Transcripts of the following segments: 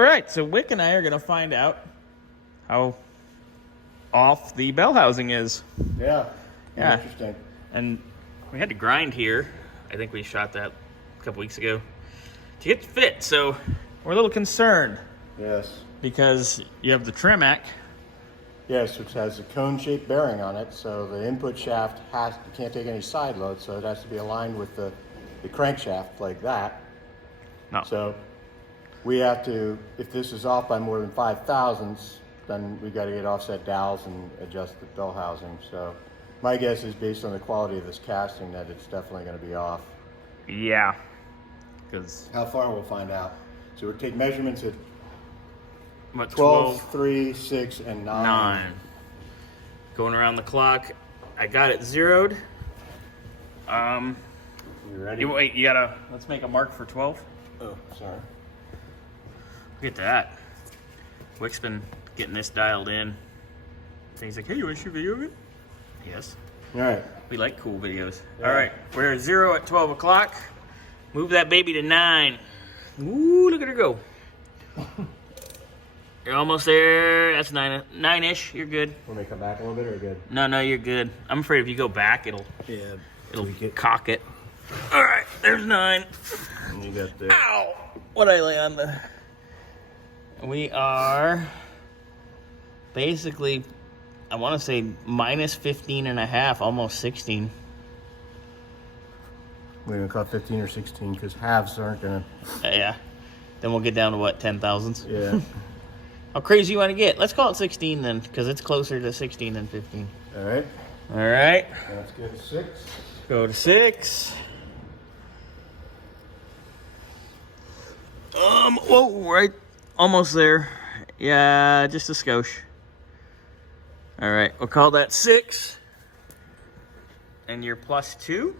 right, so Wick and I are going to find out how off the bell housing is. Yeah. Yeah. Interesting. And we had to grind here. I think we shot that a couple weeks ago to get it fit. So we're a little concerned. Yes. Because you have the Tremac. Yes, which has a cone-shaped bearing on it, so the input shaft you can't take any side load, so it has to be aligned with the crankshaft like that. No. So we have to, if this is off by more than 5 thousandths, then we got to get offset dowels and adjust the bell housing. So my guess is, based on the quality of this casting, that it's definitely going to be off. Yeah. Because how far, we'll find out. So we'll take measurements at what, 12, 3, 6, and 9. Going around the clock. I got it zeroed. You ready? Wait, you gotta, let's make a mark for 12. Oh, sorry. Look at that. Wick's been getting this dialed in. He's like, hey, you want to shoot a video of it? Yes. All right. We like cool videos. Yeah. All right, we're at 0 at 12 o'clock. Move that baby to 9. Ooh, look at her go. You're almost there. That's 9-ish. You're good. Want me to come back a little bit, or good? No, you're good. I'm afraid if you go back, it'll cock it. All right, there's 9. And you got the... Ow! What'd I lay on the... We are basically, I want to say minus 15 and a half, almost 16. We're going to call it 15 or 16 because halves aren't going to... Yeah. Then we'll get down to what, 10 thousandths? Yeah. How crazy you want to get? Let's call it 16 then, because it's closer to 16 than 15. All right. All right. Let's go to 6. Go to 6. Whoa, right. Almost there. Yeah, just a skosh. All right, we'll call that 6. And you're +2.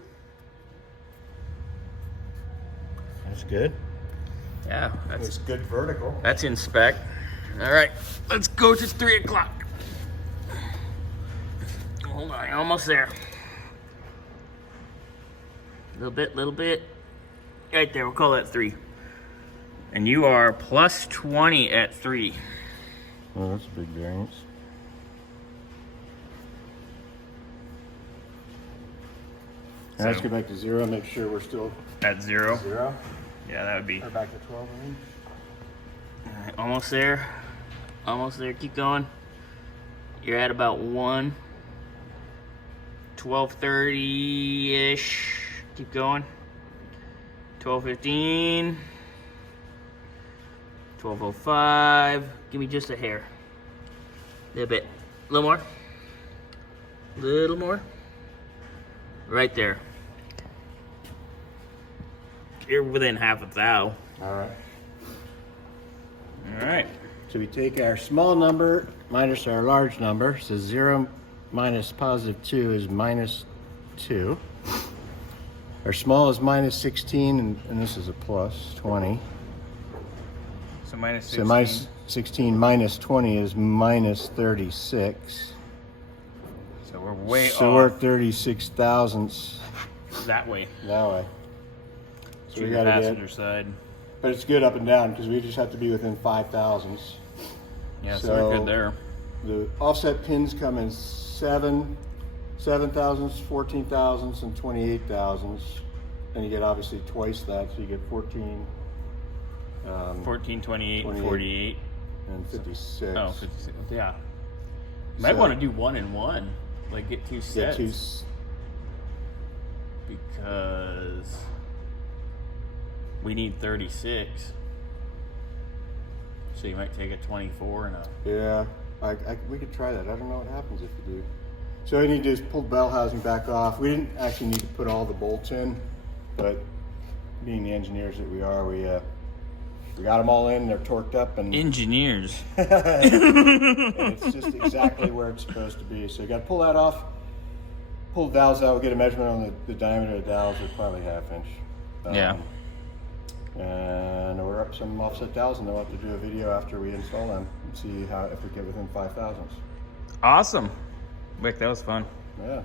That's good. Yeah, That's good vertical. that's in spec. All right, let's go to 3 o'clock. Hold on, almost there. Little bit. Right there, we'll call that 3. And you are +20 at 3. Oh, that's a big variance. So, let's get back to 0. Make sure we're still at 0. 0. Yeah, that would be. Or back to 12, I mean. All right, almost there. Almost there. Keep going. You're at about 1. 12:30-ish. Keep going. 12:15. 12:05. Give me just a hair. A little bit. A little more. Little more. Right there. You're within half a thou. All right. All right. So we take our small number minus our large number. So 0 minus +2 is -2. Our small is -16, and this is a +20. So minus 16. So minus 16 minus 20 is -36. So we're way off. So we're 36 thousandths that way. that way. So To we the got to passenger get, side. but it's good up and down because we just have to be within 5 thousandths. Yeah, so we're good there. The offset pins come in 7 thousandths, 14 thousandths, and 28 thousandths. And you get obviously twice that, so you get 14. 14, 28, 28. 48. And 56. Oh, 56. Yeah. You might want to do 1 and 1. Like get 2 sets. Because we need 36. So you might take a 24 and a... Yeah, we could try that. I don't know what happens if you do. So all you need to do is pull the bell housing back off. We didn't actually need to put all the bolts in, but being the engineers that we are, we got them all in. They're torqued up, and Engineers. and it's just exactly where it's supposed to be. So you got to pull that off. Pull the dowels out. We'll get a measurement on the diameter of the dowels. They're probably 1/2 inch. Yeah. And order up some offset dowels, and then we'll have to do a video after we install them and see if we get within 5 thousandths. Awesome. Wick, that was fun. Yeah.